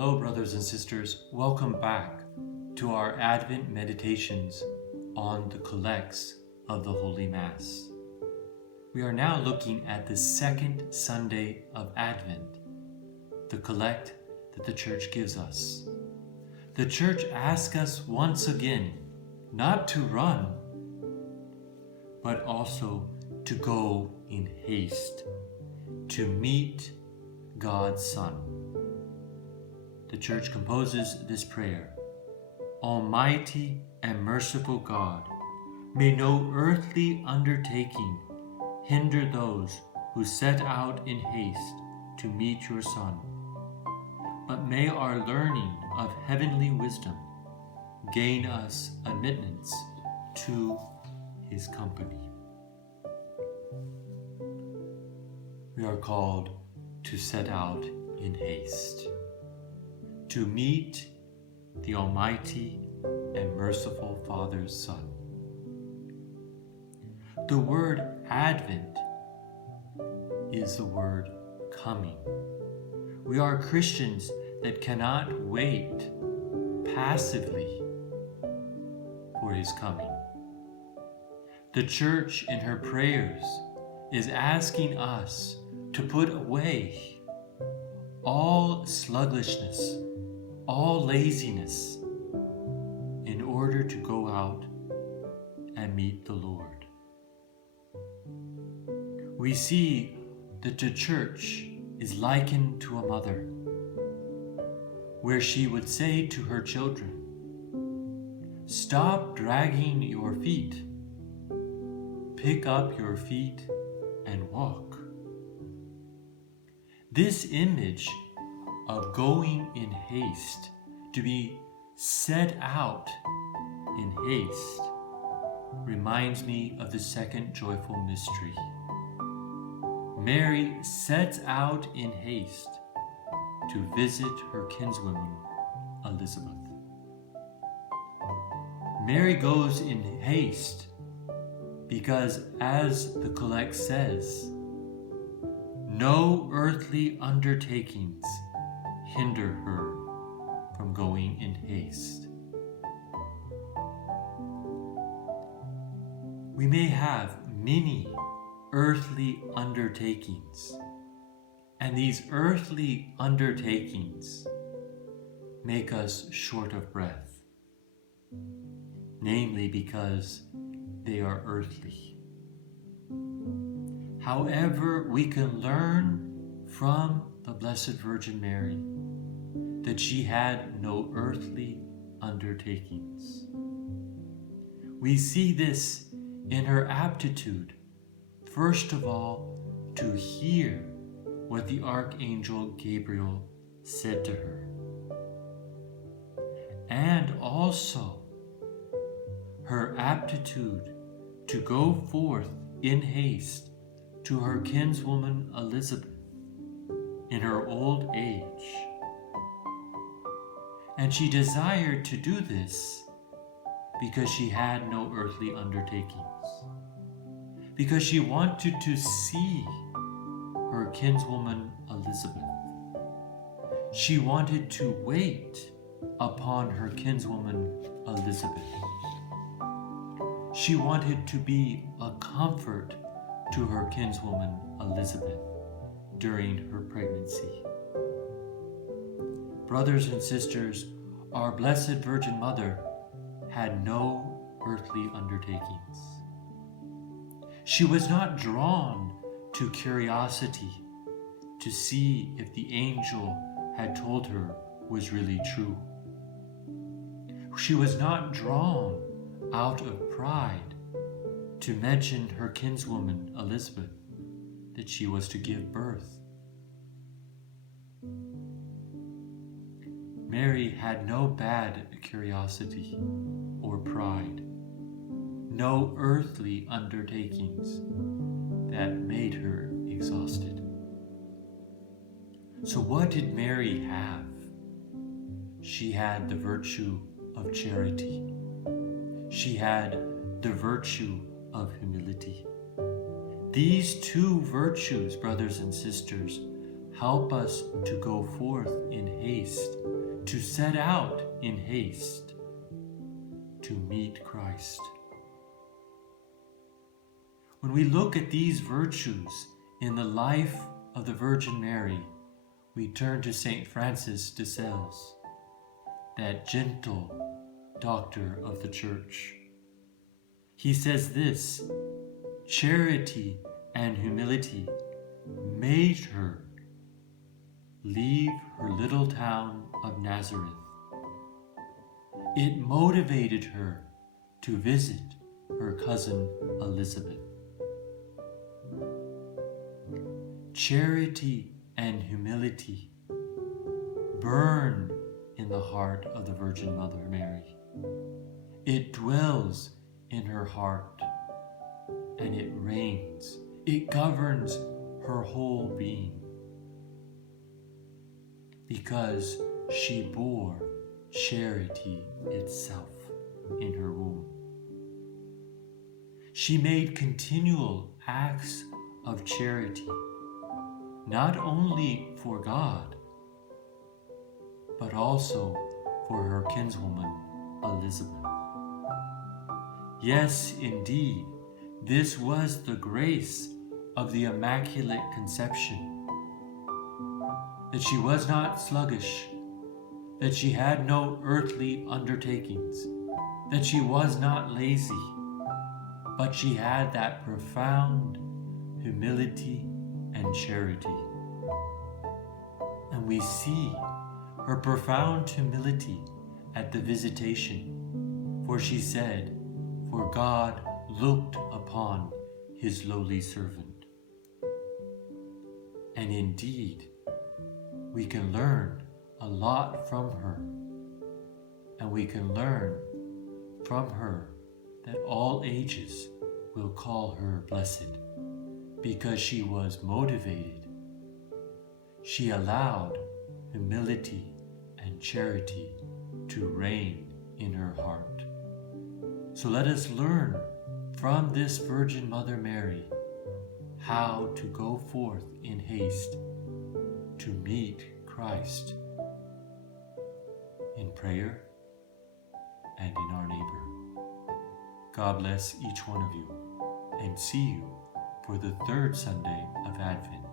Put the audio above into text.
Hello, brothers and sisters. Welcome back to our Advent meditations on the collects of the Holy Mass. We are now looking at the second Sunday of Advent, the collect that the Church gives us. The Church asks us once again not to run, but also to go in haste to meet God's Son. The Church composes this prayer: Almighty and merciful God, may no earthly undertaking hinder those who set out in haste to meet your Son, but may our learning of heavenly wisdom gain us admittance to his company. We are called to set out in haste, to meet the Almighty and merciful Father's Son. The word Advent is the word coming. We are Christians that cannot wait passively for his coming. The Church in her prayers is asking us to put away all sluggishness, all laziness, in order to go out and meet the Lord. We see that the Church is likened to a mother, where she would say to her children, "Stop dragging your feet. Pick up your feet and walk." This image of going in haste, to be set out in haste, reminds me of the second joyful mystery. Mary sets out in haste to visit her kinswoman Elizabeth. Mary goes in haste because, as the collect says, no earthly undertakings hinder her from going in haste. We may have many earthly undertakings, and these earthly undertakings make us short of breath, namely because they are earthly. However, we can learn from the Blessed Virgin Mary that she had no earthly undertakings. We see this in her aptitude, first of all, to hear what the Archangel Gabriel said to her, and also her aptitude to go forth in haste to her kinswoman Elizabeth in her old age. And she desired to do this because she had no earthly undertakings, because she wanted to see her kinswoman Elizabeth. She wanted to wait upon her kinswoman Elizabeth. She wanted to be a comfort to her kinswoman Elizabeth during her pregnancy. Brothers and sisters, our Blessed Virgin Mother had no earthly undertakings. She was not drawn to curiosity to see if the angel had told her was really true. She was not drawn out of pride to mention her kinswoman Elizabeth that she was to give birth. Mary had no bad curiosity or pride, no earthly undertakings that made her exhausted. So what did Mary have? She had the virtue of charity. She had the virtue of humility. These two virtues, brothers and sisters, help us to go forth in haste, to set out in haste, to meet Christ. When we look at these virtues in the life of the Virgin Mary, we turn to St. Francis de Sales, that gentle doctor of the Church. He says this: charity and humility made her leave her little town of Nazareth. It motivated her to visit her cousin Elizabeth. Charity and humility burn in the heart of the Virgin Mother Mary. It dwells in her heart, and it reigns. It governs her whole being, because she bore charity itself in her womb. She made continual acts of charity, not only for God, but also for her kinswoman Elizabeth. Yes, indeed, this was the grace of the Immaculate Conception, that she was not sluggish, that she had no earthly undertakings, that she was not lazy, but she had that profound humility and charity. And we see her profound humility at the visitation, for she said, "For God looked upon his lowly servant." And indeed, we can learn a lot from her, and we can learn from her that all ages will call her blessed, because she was motivated. She allowed humility and charity to reign in her heart. So let us learn from this Virgin Mother Mary how to go forth in haste to meet Christ in prayer and in our neighbor. God bless each one of you, and see you for the third Sunday of Advent.